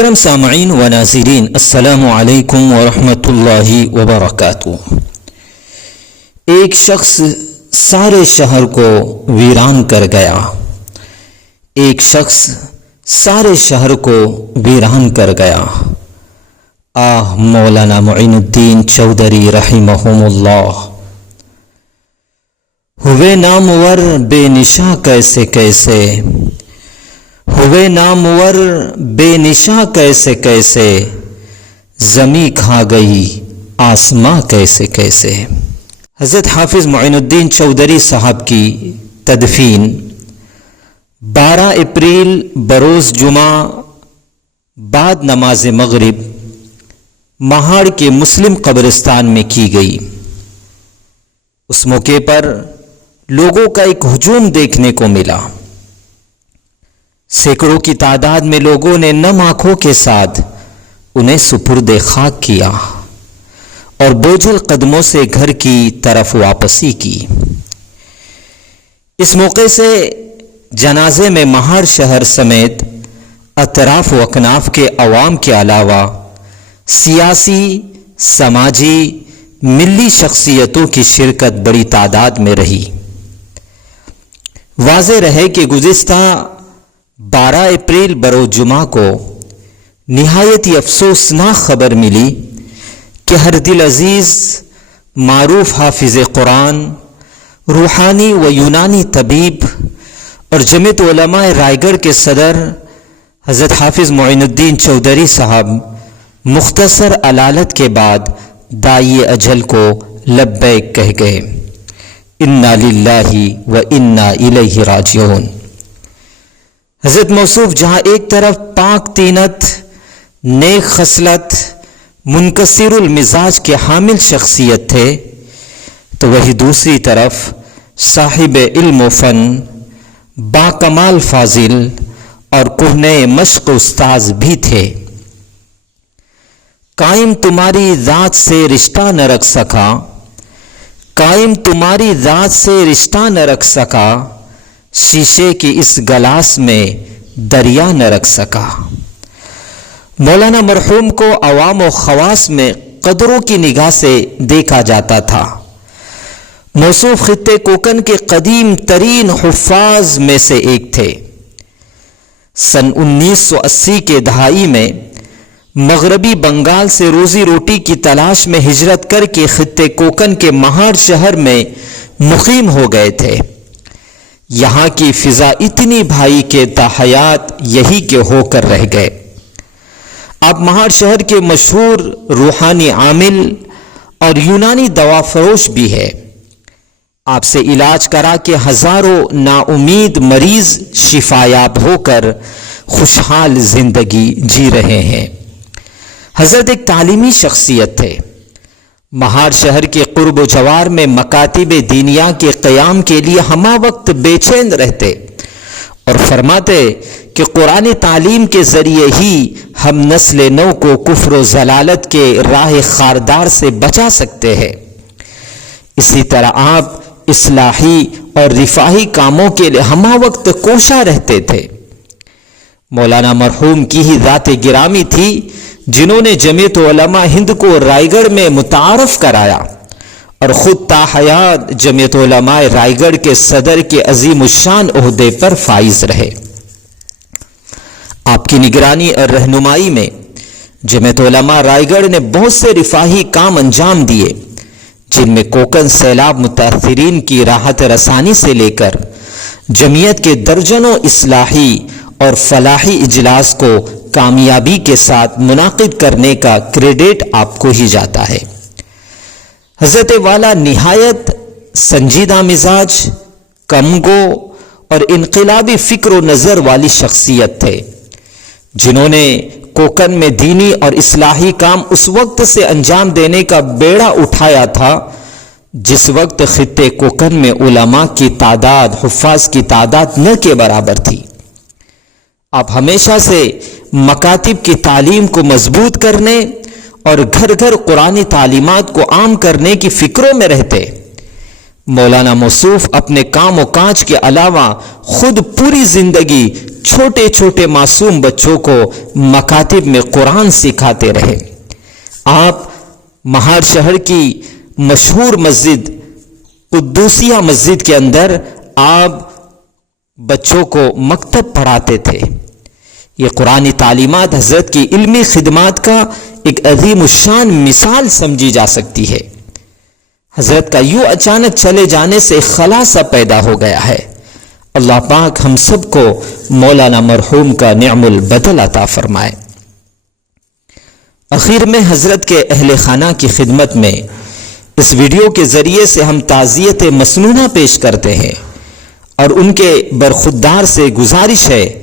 کرم سامعین و ناظرین، السلام علیکم ورحمۃ اللہ وبرکاتہ۔ ایک شخص سارے شہر کو ویران کر گیا۔ ایک شخص سارے شہر کو ویران کر گیا۔ آہ مولانا معین الدین چودھری رحمہم اللہ، ہوئے نامور بے نشاں کیسے کیسے، ہوئے نامور بے نشاں کیسے کیسے، زمیں کھا گئی آسماں کیسے کیسے۔ حضرت حافظ معین الدین چودھری صاحب کی تدفین 12 اپریل بروز جمعہ بعد نماز مغرب مہاڑ کے مسلم قبرستان میں کی گئی۔ اس موقع پر لوگوں کا ایک ہجوم دیکھنے کو ملا۔ سینکڑوں کی تعداد میں لوگوں نے نم آنکھوں کے ساتھ انہیں سپرد خاک کیا اور بوجھل قدموں سے گھر کی طرف واپسی کی۔ اس موقع سے جنازے میں مہاڑ شہر سمیت اطراف و اکناف کے عوام کے علاوہ سیاسی، سماجی، ملی شخصیتوں کی شرکت بڑی تعداد میں رہی۔ واضح رہے کہ گزشتہ 12 اپریل بروز جمعہ کو نہایت ہی افسوسناک خبر ملی کہ ہر دل عزیز معروف حافظ قرآن، روحانی و یونانی طبیب اور جمعیت علماء رائے گڑھ کے صدر حضرت حافظ معین الدین چودھری صاحب مختصر علالت کے بعد داعی اجل کو لبیک کہہ گئے۔ انا للہ و انا الیہ راجعون۔ حضرت موصوف جہاں ایک طرف پاک طینت، نیک خصلت، منکسر المزاج کے حامل شخصیت تھے، تو وہی دوسری طرف صاحب علم و فن، باکمال فاضل اور کہنہ مشق استاذ بھی تھے۔ قائم تمہاری ذات سے رشتہ نہ رکھ سکا، قائم تمہاری ذات سے رشتہ نہ رکھ سکا، شیشے کی اس گلاس میں دریا نہ رکھ سکا۔ مولانا مرحوم کو عوام و خواص میں قدروں کی نگاہ سے دیکھا جاتا تھا۔ موصوف خطے کوکن کے قدیم ترین حفاظ میں سے ایک تھے۔ سن 1980 کے دہائی میں مغربی بنگال سے روزی روٹی کی تلاش میں ہجرت کر کے خطے کوکن کے مہاڑ شہر میں مقیم ہو گئے تھے۔ یہاں کی فضا اتنی بھائی کہ تا حیات یہی کے ہو کر رہ گئے۔ آپ مہاڑ شہر کے مشہور روحانی عامل اور یونانی دوا فروش بھی ہے۔ آپ سے علاج کرا کے ہزاروں نا امید مریض شفایاب ہو کر خوشحال زندگی جی رہے ہیں۔ حضرت ایک تعلیمی شخصیت تھے۔ مہاڑ شہر کے قرب و جوار میں مکاتب دینیہ کے قیام کے لیے ہمہ وقت بے چین رہتے اور فرماتے کہ قرآن تعلیم کے ذریعے ہی ہم نسل نو کو کفر و ضلالت کے راہ خاردار سے بچا سکتے ہیں۔ اسی طرح آپ اصلاحی اور رفاہی کاموں کے لیے ہمہ وقت کوشاں رہتے تھے۔ مولانا مرحوم کی ہی ذات گرامی تھی جنہوں نے جمعیت علماء ہند کو رائے گڑھ میں متعارف کرایا اور خود تا حیات جمعیت علماء رائے گڑھ کے صدر کے عظیم الشان عہدے پر فائز رہے۔ آپ کی نگرانی اور رہنمائی میں جمعیت علماء رائے گڑھ نے بہت سے رفاہی کام انجام دیے، جن میں کوکن سیلاب متاثرین کی راحت رسانی سے لے کر جمعیت کے درجنوں اصلاحی اور فلاحی اجلاس کو کامیابی کے ساتھ منعقد کرنے کا کریڈٹ آپ کو ہی جاتا ہے۔ حضرت والا نہایت سنجیدہ مزاج، کم گو اور انقلابی فکر و نظر والی شخصیت تھے، جنہوں نے کوکن میں دینی اور اصلاحی کام اس وقت سے انجام دینے کا بیڑا اٹھایا تھا جس وقت خطے کوکن میں علماء کی تعداد، حفاظ کی تعداد نہ کے برابر تھی۔ آپ ہمیشہ سے مکاتب کی تعلیم کو مضبوط کرنے اور گھر گھر قرآنی تعلیمات کو عام کرنے کی فکروں میں رہتے۔ مولانا موصوف اپنے کام و کاج کے علاوہ خود پوری زندگی چھوٹے چھوٹے معصوم بچوں کو مکاتب میں قرآن سکھاتے رہے۔ آپ مہار شہر کی مشہور مسجد قدوسیہ مسجد کے اندر آپ بچوں کو مکتب پڑھاتے تھے۔ یہ قرآنی تعلیمات حضرت کی علمی خدمات کا ایک عظیم الشان مثال سمجھی جا سکتی ہے۔ حضرت کا یوں اچانک چلے جانے سے خلاصہ پیدا ہو گیا ہے۔ اللہ پاک ہم سب کو مولانا مرحوم کا نعم البدل عطا فرمائے۔ اخیر میں حضرت کے اہل خانہ کی خدمت میں اس ویڈیو کے ذریعے سے ہم تعزیت مسنونہ پیش کرتے ہیں اور ان کے برخودار سے گزارش ہے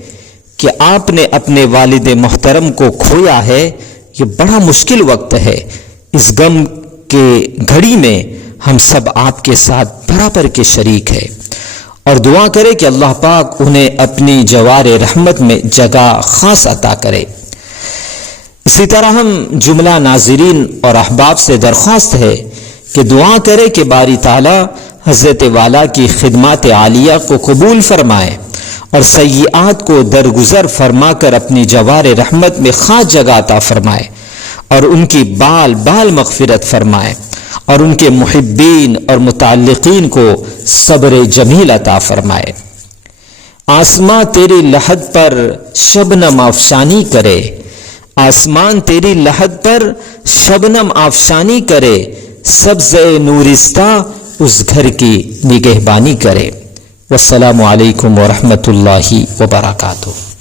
کہ آپ نے اپنے والد محترم کو کھویا ہے۔ یہ بڑا مشکل وقت ہے۔ اس غم کے گھڑی میں ہم سب آپ کے ساتھ برابر کے شریک ہیں اور دعا کرے کہ اللہ پاک انہیں اپنی جوار رحمت میں جگہ خاص عطا کرے۔ اسی طرح ہم جملہ ناظرین اور احباب سے درخواست ہے کہ دعا کرے کہ باری تعالی حضرت والا کی خدمات عالیہ کو قبول فرمائے اور سیئات کو درگزر فرما کر اپنی جوار رحمت میں خاص جگہ عطا فرمائے اور ان کی بال بال مغفرت فرمائے اور ان کے محبین اور متعلقین کو صبر جمیل عطا فرمائے۔ آسماں تیری لحد پر شبنم آفشانی کرے، آسمان تیری لحد پر شبنم آفشانی کرے، سبز نورستہ اس گھر کی نگہبانی کرے۔ والسلام علیکم ورحمۃ اللہ وبرکاتہ۔